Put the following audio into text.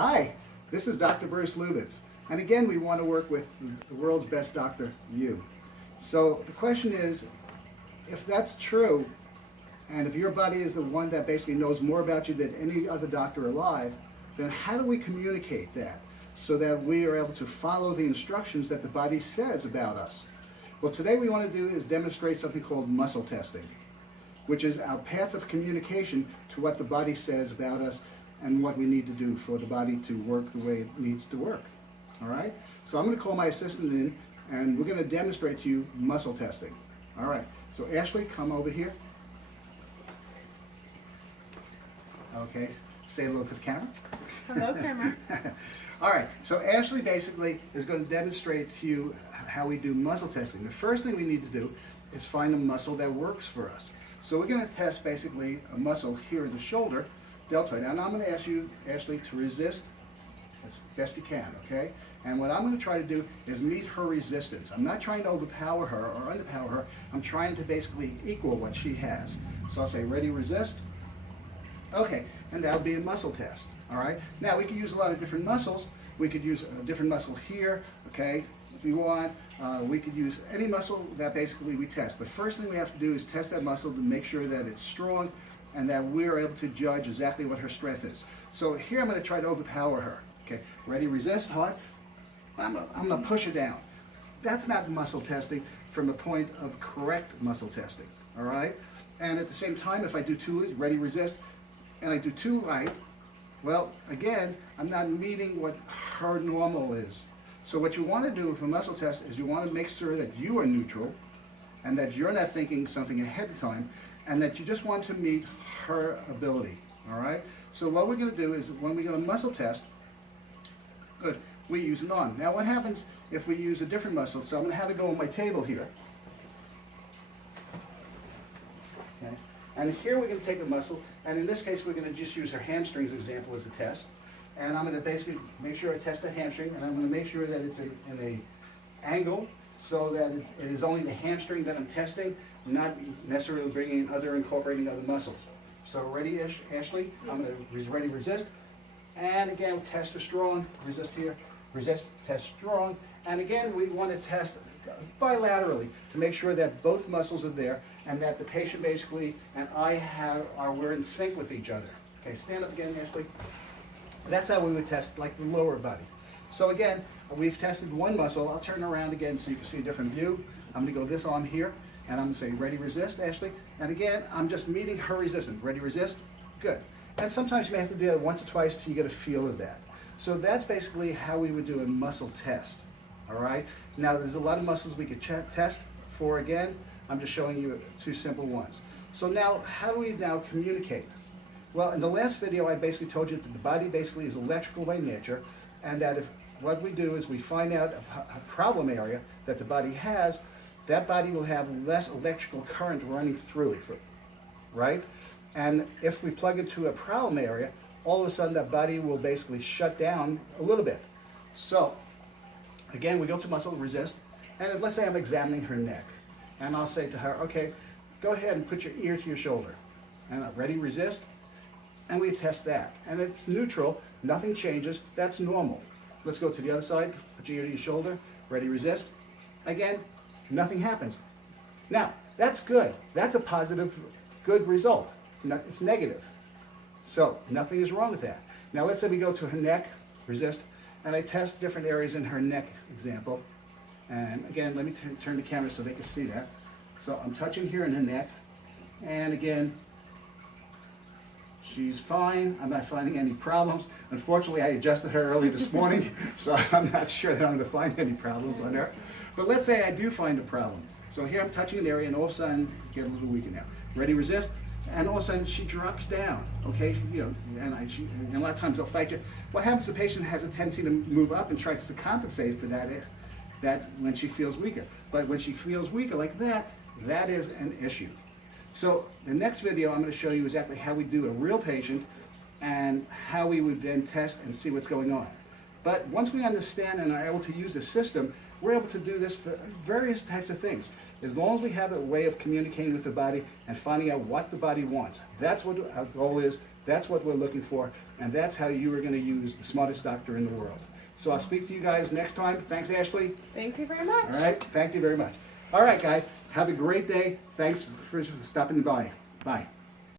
Hi, this is Dr. Bruce Lubitz, and again we want to work with the world's best doctor, you. So the question is, if that's true, and if your body is the one that basically knows more about you than any other doctor alive, then how do we communicate that so that we are able to follow the instructions that the body says about us? Well, today we want to do is demonstrate something called muscle testing, which is our path of communication to what the body says about us and what we need to do for the body to work the way it needs to work. All right? So I'm going to call my assistant in, and we're going to demonstrate to you muscle testing. All right. So Ashley, come over here. Okay. Say hello to the camera. Hello, camera. All right. So Ashley basically is going to demonstrate to you how we do muscle testing. The first thing we need to do is find a muscle that works for us. So we're going to test basically a muscle here in the shoulder, deltoid. And I'm going to ask you, Ashley, to resist as best you can, okay? And what I'm going to try to do is meet her resistance. I'm not trying to overpower her or underpower her. I'm trying to basically equal what she has. So I'll say, ready, resist. Okay, and that'll be a muscle test, all right? Now, we could use a lot of different muscles. We could use a different muscle here, okay, if we want. We could use any muscle that basically we test. But first thing we have to do is test that muscle to make sure that it's strong and that we're able to judge exactly what her strength is. So here I'm going to try to overpower her. Okay, ready, resist, hard. I'm going to push her down. That's not muscle testing from the point of correct muscle testing, all right? And at the same time, if I do too, ready, resist, and I do too light, well, again, I'm not meeting what her normal is. So what you want to do with a muscle test is you want to make sure that you are neutral and that you're not thinking something ahead of time and that you just want to meet her ability, all right? So what we're going to do is when we go to muscle test, good, we use an arm. Now what happens if we use a different muscle? So I'm going to have it go on my table here. Okay. And here we're going to take a muscle, and in this case we're going to just use her hamstrings example as a test. And I'm going to basically make sure I test the hamstring, and I'm going to make sure that it's in an angle so that it is only the hamstring that I'm testing, not necessarily bringing in incorporating other muscles. So ready, Ashley? I'm going to ready, resist. And again, test her strong, resist here, resist, test strong. And again, we want to test bilaterally to make sure that both muscles are there and that the patient basically and we're in sync with each other. Okay, stand up again, Ashley. That's how we would test like the lower body. So again, we've tested one muscle. I'll turn around again so you can see a different view. I'm going to go this arm here, and I'm going to say ready, resist, Ashley. And again, I'm just meeting her resistance. Ready, resist, good. And sometimes you may have to do that once or twice till you get a feel of that. So that's basically how we would do a muscle test, all right? Now, there's a lot of muscles we could test for. Again, I'm just showing you two simple ones. So now, how do we now communicate? Well, in the last video, I basically told you that the body basically is electrical by nature, and that if what we do is we find out a problem area that the body has, that body will have less electrical current running through it, right? And if we plug into a problem area, all of a sudden that body will basically shut down a little bit. So, again, we go to muscle, resist, and let's say I'm examining her neck, and I'll say to her, okay, go ahead and put your ear to your shoulder. And I'm ready, resist. And we test that. And it's neutral, nothing changes, that's normal. Let's go to the other side, put your ear to your shoulder, ready, resist. Again, nothing happens. Now, that's good. That's a positive, good result. It's negative. So, nothing is wrong with that. Now, let's say we go to her neck, resist, and I test different areas in her neck example. And again, let me turn the camera so they can see that. So, I'm touching here in her neck, and again, she's fine. I'm not finding any problems. Unfortunately, I adjusted her early this morning, so I'm not sure that I'm going to find any problems on her. But let's say I do find a problem. So here I'm touching an area, and all of a sudden, get a little weaker now. Ready, resist, and all of a sudden she drops down. Okay, and a lot of times they'll fight you. What happens? The patient has a tendency to move up and tries to compensate for that when she feels weaker. But when she feels weaker like that, that is an issue. So the next video I'm going to show you exactly how we do a real patient and how we would then test and see what's going on. But once we understand and are able to use the system, we're able to do this for various types of things. As long as we have a way of communicating with the body and finding out what the body wants. That's what our goal is That's what we're looking for, and that's how you are going to use the smartest doctor in the world. So I'll speak to you guys next time. Thanks, Ashley. Thank you very much. All right, thank you very much. All right, guys, have a great day. Thanks for stopping by. Bye.